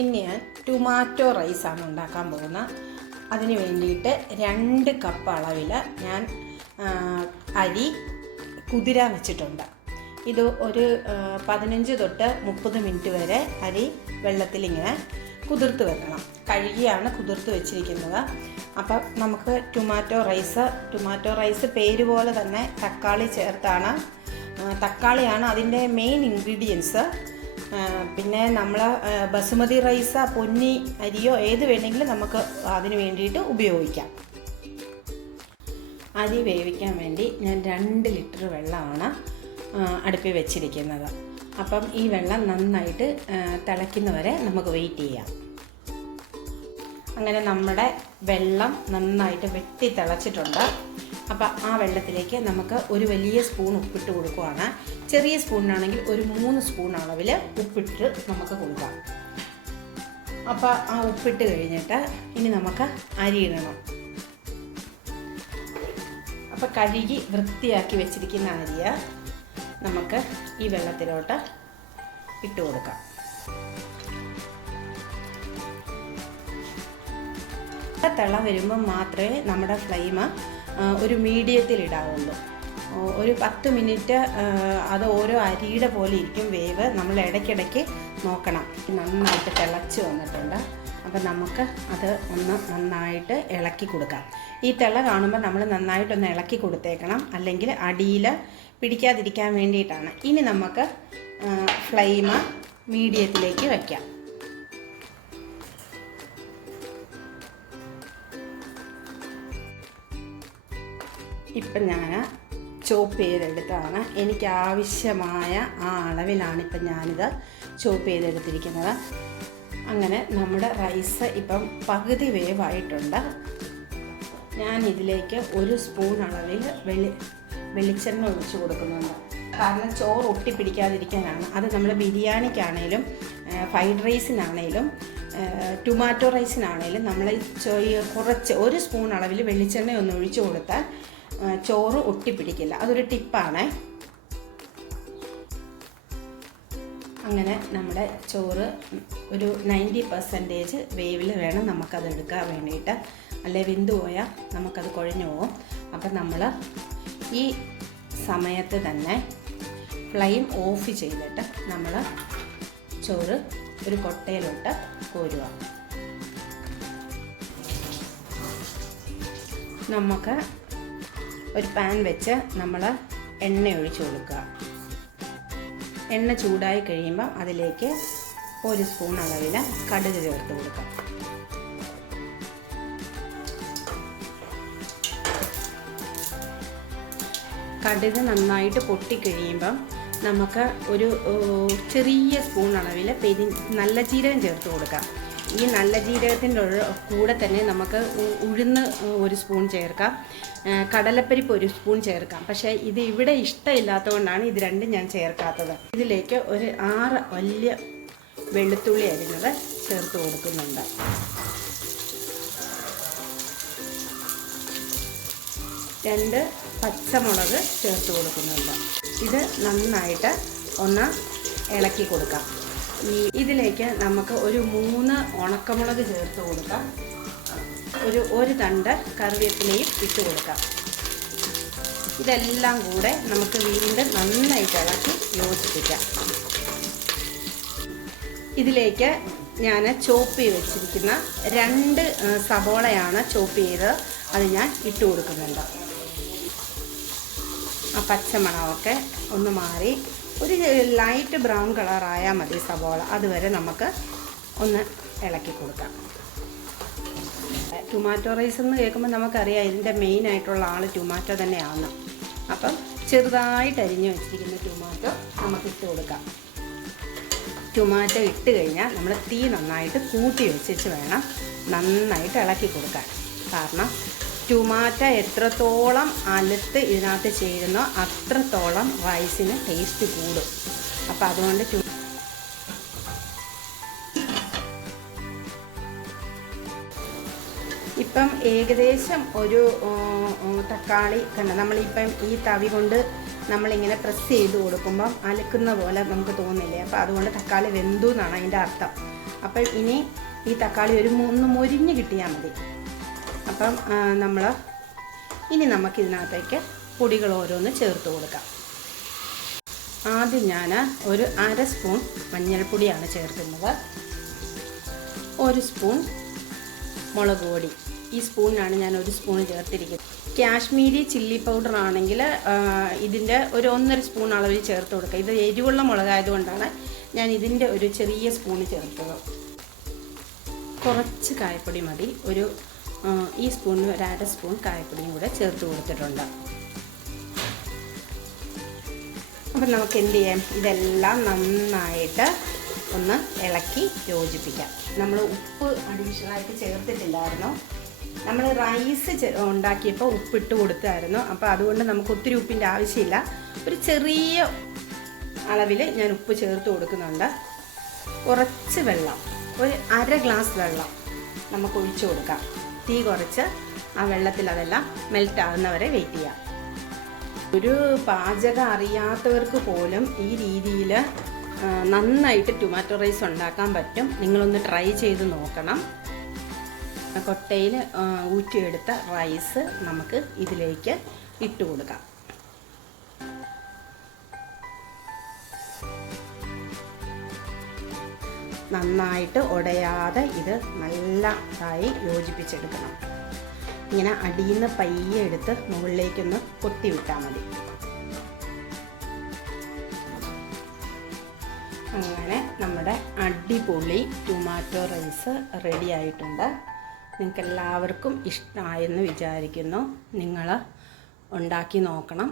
ഇനി ഞാൻ ടൊമാറ്റോ റൈസാണ് ഉണ്ടാക്കാൻ പോകുന്നത്. അതിന് വേണ്ടിയിട്ട് 2 കപ്പ് അളവിൽ ഞാൻ അരി കുതിരാൻ വെച്ചിട്ടുണ്ട്. ഇത് ഒരു 15 തൊട്ട് 30 മിനിറ്റ് വരെ അരി വെള്ളത്തിലിങ്ങനെ കുതിർത്ത് വെക്കണം. കഴുകിയാണ് കുതിർത്ത് വെച്ചിരിക്കുന്നത്. അപ്പം നമുക്ക് ടൊമാറ്റോ റൈസ് പേര് പോലെ തന്നെ തക്കാളി ചേർത്താണ്. തക്കാളിയാണ് അതിൻ്റെ മെയിൻ ഇൻഗ്രീഡിയൻസ്. പിന്നെ നമ്മൾ ബസുമതി റൈസ്, പൊന്നി അരിയോ ഏത് വേണമെങ്കിലും നമുക്ക് അതിന് വേണ്ടിയിട്ട് ഉപയോഗിക്കാം. അരി വേവിക്കാൻ വേണ്ടി ഞാൻ 2 ലിറ്റർ വെള്ളമാണ് അടുപ്പിൽ വെച്ചിരിക്കുന്നത്. അപ്പം ഈ വെള്ളം നന്നായിട്ട് തിളയ്ക്കുന്നവരെ നമുക്ക് വെയിറ്റ് ചെയ്യാം. അങ്ങനെ നമ്മുടെ വെള്ളം നന്നായിട്ട് വെട്ടി തിളച്ചിട്ടുണ്ട്. അപ്പം ആ വെള്ളത്തിലേക്ക് നമുക്ക് ഒരു വലിയ സ്പൂൺ ഉപ്പിട്ട് കൊടുക്കുകയാണ്. ചെറിയ സ്പൂണിനാണെങ്കിൽ ഒരു 3 സ്പൂൺ അളവിൽ ഉപ്പിട്ട് നമുക്ക് കൊടുക്കാം. അപ്പോൾ ആ ഉപ്പിട്ട് കഴിഞ്ഞിട്ട് ഇനി നമുക്ക് അരി ഇടണം. അപ്പോൾ കഴുകി വൃത്തിയാക്കി വെച്ചിരിക്കുന്ന അരിയ നമുക്ക് ഈ വെള്ളത്തിലോട്ട് ഇട്ട് കൊടുക്കാം. തിള വരുമ്പോൾ മാത്രമേ നമ്മുടെ ഫ്ലെയിം ഒരു മീഡിയത്തിൽ ഇടാവുള്ളൂ. ഒരു 10 മിനിറ്റ് അത് ഓരോ അരിയുടെ പോലെ ഇരിക്കും വേവ്. നമ്മൾ ഇടയ്ക്കിടയ്ക്ക് നോക്കണം. നന്നായിട്ട് തിളച്ച് വന്നിട്ടുണ്ട്. അപ്പം നമുക്ക് അത് ഒന്ന് നന്നായിട്ട് ഇളക്കി കൊടുക്കാം. ഈ തിള കാണുമ്പോൾ നമ്മൾ നന്നായിട്ടൊന്ന് ഇളക്കി കൊടുത്തേക്കണം, അല്ലെങ്കിൽ അടിയിൽ പിടിക്കാതിരിക്കാൻ വേണ്ടിയിട്ടാണ്. ഇനി നമുക്ക് ഫ്ലെയിം മീഡിയത്തിലേക്ക് വയ്ക്കാം. ഇപ്പം ഞാൻ ചോപ്പ് ചെയ്തെടുത്താണ്. എനിക്ക് ആവശ്യമായ ആ അളവിലാണ് ഇപ്പം ഞാനിത് ചോപ്പ് ചെയ്തെടുത്തിരിക്കുന്നത്. അങ്ങനെ നമ്മുടെ റൈസ് ഇപ്പം പകുതി വേവായിട്ടുണ്ട്. ഞാൻ ഇതിലേക്ക് 1 സ്പൂൺ അളവിൽ വെളിച്ചെണ്ണ ഒഴിച്ച് കൊടുക്കുന്നുണ്ട്. കാരണം ചോറ് ഒട്ടിപ്പിടിക്കാതിരിക്കാനാണ്. അത് നമ്മൾ ബിരിയാണിക്കാണേലും ഫ്രൈഡ് റൈസിനാണേലും ടൊമാറ്റോ റൈസിനാണേലും നമ്മൾ കുറച്ച് 1 സ്പൂൺ അളവിൽ വെളിച്ചെണ്ണ ഒന്ന് ഒഴിച്ച് കൊടുത്താൽ ചോറ് ഒട്ടിപ്പിടിക്കില്ല. അതൊരു ടിപ്പാണ്. അങ്ങനെ നമ്മുടെ ചോറ് ഒരു 90% വേവിൽ വേണം നമുക്കത് എടുക്കാൻ വേണ്ടിയിട്ട്. അല്ലെ വെന്ത് പോയാൽ നമുക്കത് കുഴഞ്ഞു പോകും. അപ്പം നമ്മൾ ഈ സമയത്ത് തന്നെ ഫ്ലെയിം ഓഫ് ചെയ്തിട്ട് നമ്മൾ ചോറ് ഒരു കൊട്ടയിലോട്ട് കോരുക. നമുക്ക് ഒരു പാൻ വെച്ച് നമ്മൾ എണ്ണ ഒഴിച്ച് കൊടുക്കുക. എണ്ണ ചൂടായി കഴിയുമ്പോൾ അതിലേക്ക് 1 സ്പൂൺ അളവിൽ കടുക് ചേർത്ത് കൊടുക്കാം. കടുക് നന്നായിട്ട് പൊട്ടിക്കഴിയുമ്പം നമുക്ക് ഒരു ചെറിയ സ്പൂൺ അളവിൽ നല്ല ജീരകം ചേർത്ത് കൊടുക്കാം. ഈ നല്ല ജീരകത്തിൻ്റെ കൂടെ തന്നെ നമുക്ക് ഉഴുന്ന് 1 സ്പൂൺ ചേർക്കാം, കടലപ്പരിപ്പ് 1 സ്പൂൺ ചേർക്കാം. പക്ഷേ ഇത് ഇവിടെ ഇഷ്ടമില്ലാത്തതുകൊണ്ടാണ് ഇത് രണ്ടും ഞാൻ ചേർക്കാത്തത്. ഇതിലേക്ക് ഒരു 6 വലിയ വെളുത്തുള്ളി അരിഞ്ഞത് ചേർത്ത് കൊടുക്കുന്നുണ്ട്. രണ്ട് പച്ചമുളക് ചേർത്ത് കൊടുക്കുന്നുണ്ട്. ഇത് നന്നായിട്ട് ഒന്ന് ഇളക്കി കൊടുക്കാം. ഇതിലേക്ക് നമുക്ക് ഒരു 3 ഉണക്കമുളക് ചേർത്ത് കൊടുക്കാം. ഒരു തണ്ട് കറിവേപ്പിലയും ഇട്ട് കൊടുക്കാം. ഇതെല്ലാം കൂടെ നമുക്ക് വീണ്ടും നന്നായിട്ട് ഇളക്കി യോജിപ്പിക്കാം. ഇതിലേക്ക് ഞാൻ ചോപ്പ് ചെയ്ത് വെച്ചിരിക്കുന്ന 2 സവോളയാണ് ചോപ്പ് ചെയ്ത് അത് ഞാൻ ഇട്ട് കൊടുക്കുന്നുണ്ട്. ആ പച്ചമണമൊക്കെ ഒന്ന് മാറി ഒരു ലൈറ്റ് ബ്രൗൺ കളറായാൽ മതി സവോള. അതുവരെ നമുക്ക് ഒന്ന് ഇളക്കി കൊടുക്കാം. ടൊമാറ്റോ റൈസ് എന്ന് കേൾക്കുമ്പോൾ നമുക്കറിയാം ഇതിൻ്റെ മെയിനായിട്ടുള്ള ആൾ ടൊമാറ്റോ തന്നെയാണ്. അപ്പം ചെറുതായിട്ട് അരിഞ്ഞ് വെച്ചിരിക്കുന്ന ടൊമാറ്റോ നമുക്ക് ഇട്ട് കൊടുക്കാം. ടൊമാറ്റോ ഇട്ട് കഴിഞ്ഞാൽ നമ്മൾ തീ നന്നായിട്ട് കൂട്ടി വെച്ചിട്ട് വേണം നന്നായിട്ട് ഇളക്കി കൊടുക്കാൻ. കാരണം ടൊമാറ്റോ എത്രത്തോളം അലുത്ത് ഇതിനകത്ത് ചേരുന്നോ അത്രത്തോളം റൈസിന് ടേസ്റ്റ് കൂടും. അപ്പോൾ അതുകൊണ്ട് ഇപ്പം ഏകദേശം ഒരു തക്കാളി കണ്ട നമ്മളിപ്പം ഈ തവി കൊണ്ട് നമ്മളിങ്ങനെ പ്രസ് ചെയ്ത് കൊടുക്കുമ്പം അലക്കുന്ന പോലെ നമുക്ക് തോന്നില്ലേ. അപ്പോൾ അതുകൊണ്ട് തക്കാളി വെന്തു എന്നാണ് അതിൻ്റെ അർത്ഥം. അപ്പം ഇനി ഈ തക്കാളി ഒന്ന് മൊരിഞ്ഞ് കിട്ടിയാൽ മതി. അപ്പം ഇനി നമുക്കിതിനകത്തേക്ക് പൊടികൾ ഓരോന്ന് ചേർത്ത് കൊടുക്കാം. ആദ്യം ഞാൻ ഒരു 1/2 സ്പൂൺ മഞ്ഞൾപ്പൊടിയാണ് ചേർക്കുന്നത്. 1 സ്പൂൺ മുളക് പൊടി. ഈ സ്പൂണിനാണ് ഞാൻ 1 സ്പൂൺ ചേർത്തിരിക്കുന്നത്. കാശ്മീരി ചില്ലി പൗഡർ ആണെങ്കിൽ ഇതിൻ്റെ ഒരു 1.5 സ്പൂൺ അളവിൽ ചേർത്ത് കൊടുക്കുക. ഇത് എരിവുള്ള മുളകായതുകൊണ്ടാണ് ഞാൻ ഇതിൻ്റെ ഒരു ചെറിയ സ്പൂൺ ചേർത്തത്. കുറച്ച് കായപ്പൊടി മതി. ഈ സ്പൂണിന് ഒരു 1/2 സ്പൂൺ കായപ്പൊടിയും കൂടെ ചേർത്ത് കൊടുത്തിട്ടുണ്ട്. അപ്പം നമുക്ക് എന്ത് ചെയ്യാം, ഇതെല്ലാം നന്നായിട്ട് ഒന്ന് ഇളക്കി യോജിപ്പിക്കാം. നമ്മൾ ഉപ്പ് അഡീഷണലായിട്ട് ചേർത്തിട്ടില്ലായിരുന്നു. നമ്മൾ റൈസ് ഉണ്ടാക്കിയപ്പോൾ ഉപ്പിട്ട് കൊടുത്തായിരുന്നു. അപ്പോൾ അതുകൊണ്ട് നമുക്ക് ഒത്തിരി ഉപ്പിൻ്റെ ആവശ്യമില്ല. ഒരു ചെറിയ അളവിൽ ഞാൻ ഉപ്പ് ചേർത്ത് കൊടുക്കുന്നുണ്ട്. കുറച്ച് വെള്ളം, ഒരു 1/2 ഗ്ലാസ് വെള്ളം നമുക്ക് ഒഴിച്ചു കൊടുക്കാം. തീ കുറച്ച് ആ വെള്ളത്തിൽ അതെല്ലാം മെൽറ്റ് ആകുന്നവരെ വെയിറ്റ് ചെയ്യാം. ഒരു പാചകം അറിയാത്തവർക്ക് പോലും ഈ രീതിയിൽ നന്നായിട്ട് ടൊമാറ്റോ റൈസ് ഉണ്ടാക്കാൻ പറ്റും. നിങ്ങളൊന്ന് ട്രൈ ചെയ്ത് നോക്കണം. കൊട്ടയിൽ ഊറ്റിയെടുത്ത റൈസ് നമുക്ക് ഇതിലേക്ക് ഇട്ട് കൊടുക്കാം. നന്നായിട്ട് ഉടയാതെ ഇത് നല്ലതായി യോജിപ്പിച്ചെടുക്കണം. ഇങ്ങനെ അടിയിൽ നിന്ന് പയ്യെ എടുത്ത് മുകളിലേക്കൊന്ന് കൊത്തി വിട്ടാൽ മതി. അങ്ങനെ നമ്മുടെ അടിപൊളി ടൊമാറ്റോ റൈസ് റെഡി ആയിട്ടുണ്ട്. നിങ്ങൾക്കെല്ലാവർക്കും ഇഷ്ടമായെന്ന് വിചാരിക്കുന്നു. നിങ്ങൾ ഉണ്ടാക്കി നോക്കണം.